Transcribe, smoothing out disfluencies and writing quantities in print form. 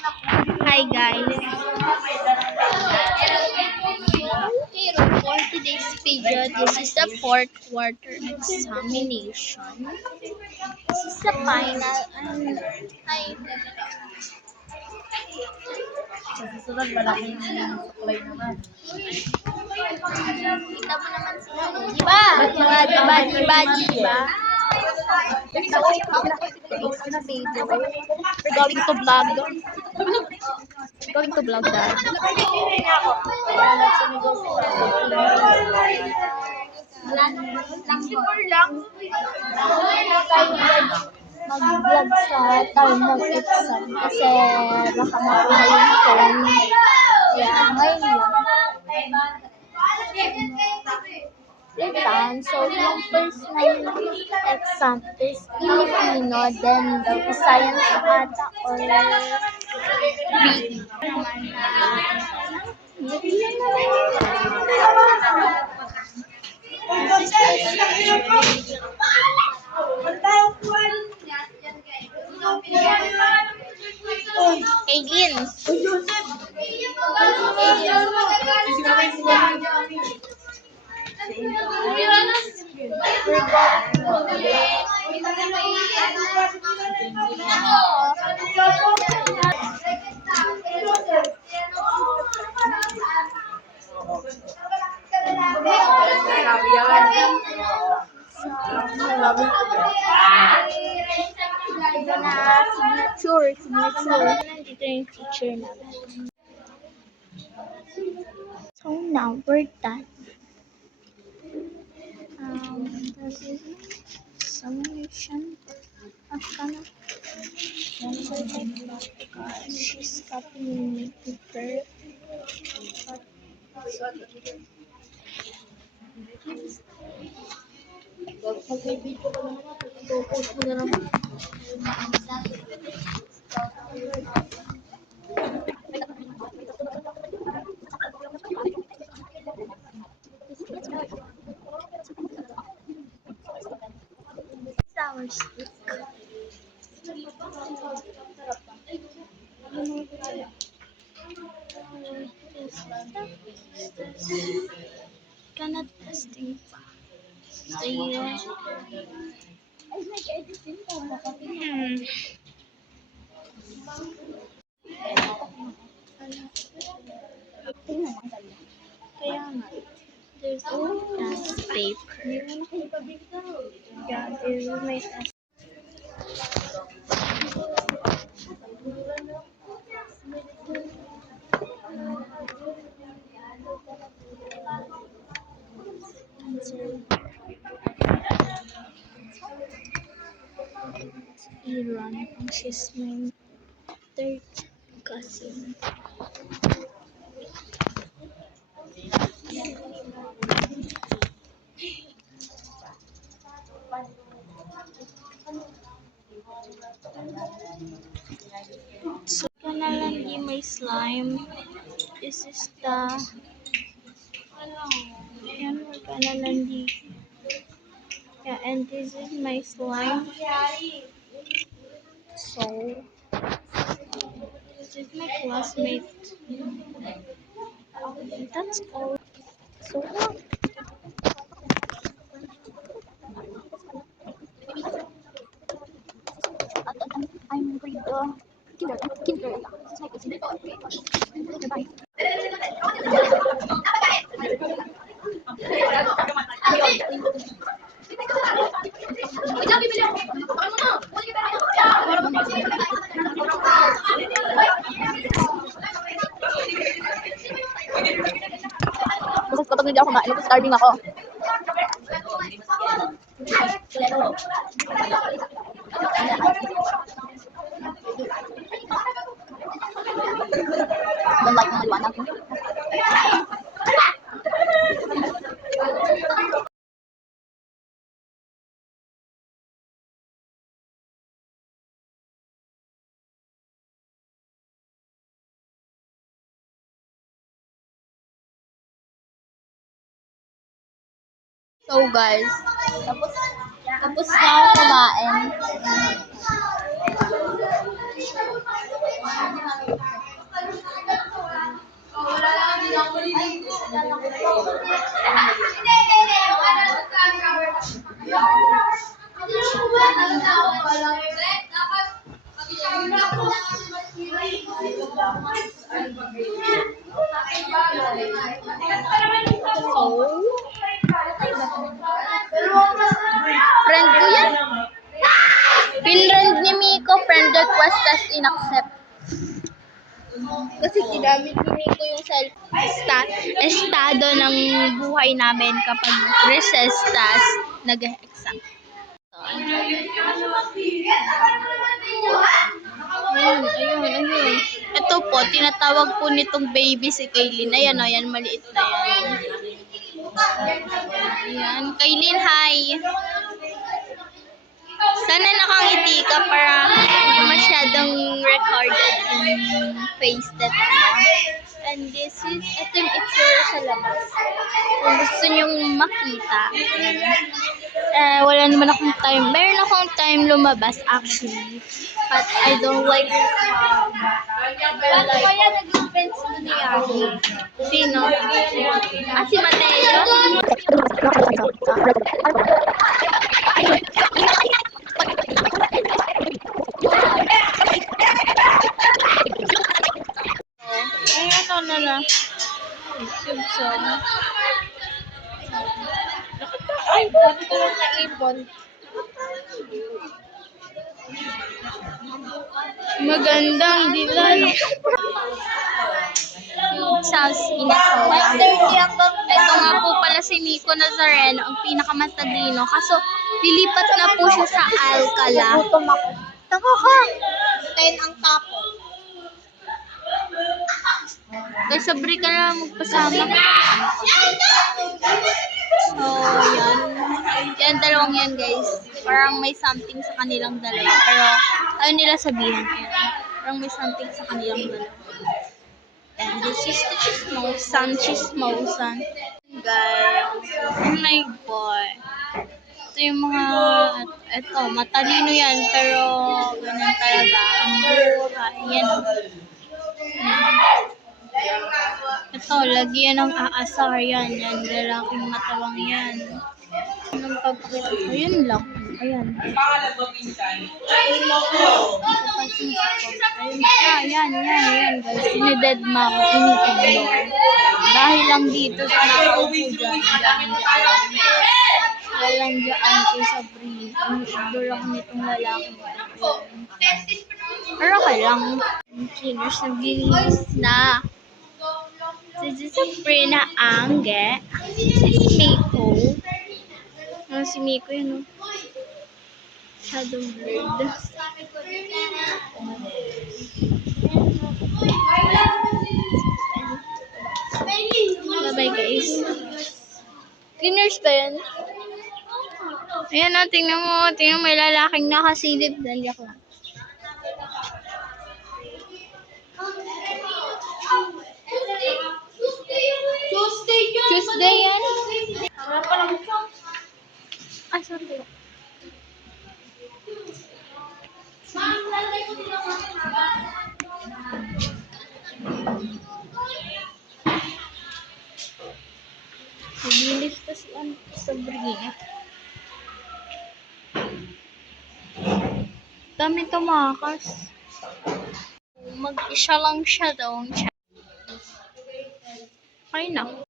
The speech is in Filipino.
Hi guys. For today's video, this is the fourth quarter examination. This is the final and Sa susunod, malaking suklay naman. kita mo naman sila. Diba? Diba? So, today's video, we're going to vlog. We're going to vlog that. Mag-vlog sa time ng exam kasi baka makuha yung phone. Kaya ngayon lang. So yung first na exam is Filipino, then the science ata or PE. Alien. Signature. Nandito yung teacher namin. So now we're done. This is summation of Kana. She's copying me paper. Sour stick. Kana testing pa. So yun. Kaya nga. There's a test paper. Yeah, there's my test. Iran, she's my third cousin. So, kanalandi may slime. This is the yan, kanalandi. Yeah, and this is my slime. So, this is my classmate. That's all. So, I'm with the kinder. It's like it's bye. Kasi kapag hindi ako kumain, starving ako. Don't like mga liwanag. So guys, tapos na ako kumain. So, friend ko yan. Pinrend ni Miko, friend request as inaccept. Kasi ginamit ni Miko yung estado ng buhay namin kapag recess tas nag-exam. Ayun. Ito po, tinatawag po nitong baby si Kaylin. Ayan o, yan, maliit na yan. Ayan, Kaylin, hi! Sana nakangiti ka para hindi masyadong recorded yung face that mo. And ito yung itsura sa labas. Kung gusto nyong makita. Wala naman akong time. Meron akong time lumabas actually. But I don't like kaya nag-friends mo niya. Sino? Si Mateo? YouTube song. Ay, dami ko lang naipon. Magandang dilan. Sounds inakawa. Ito nga po pala si Miko Nazareno, ang pinakamatadino. Kaso, lilipat na po siya sa Alcala. Tako ka! 10 ang tapo. Guys, sabri ka na magpasama. So, yan. Yan, dalawang yan, guys. Parang may something sa kanilang dalawa. Pero, ayaw nila sabihin. Parang may something sa kanilang dalawa. And this is the chismosan. Guys, oh my God. Ito yung mga, ito, matalino yan. Pero, ganun talaga. Ang buhay. Yan. Ito, lagyan ng aasar yan. Yan, lalaking matawang yan. Anong papakita ko? Yun lang. Ayan. Ayun yan, guys. Sinidedma ko. Ini-ignore. Dahil lang dito sa nakaupo dyan. Walang dyan kay Sabrina. Ini-ignore ako nitong lalaking. Pero okay lang. Cleaners, naglinis na. Si Sabrina Angge. Si Miko. Si Miko yun, shadow blurred. Bye-bye, guys. Cleaners ba yan? Ayan na, tingnan mo. Tingnan may lalaking nakasilip. Daliak lang. Tuesday yan? Wala pa lang ito. Ay, sorry. Naglinis tas lang sa Sabrina. Dami tumakas. Mag-isa lang siya daw. Ay na.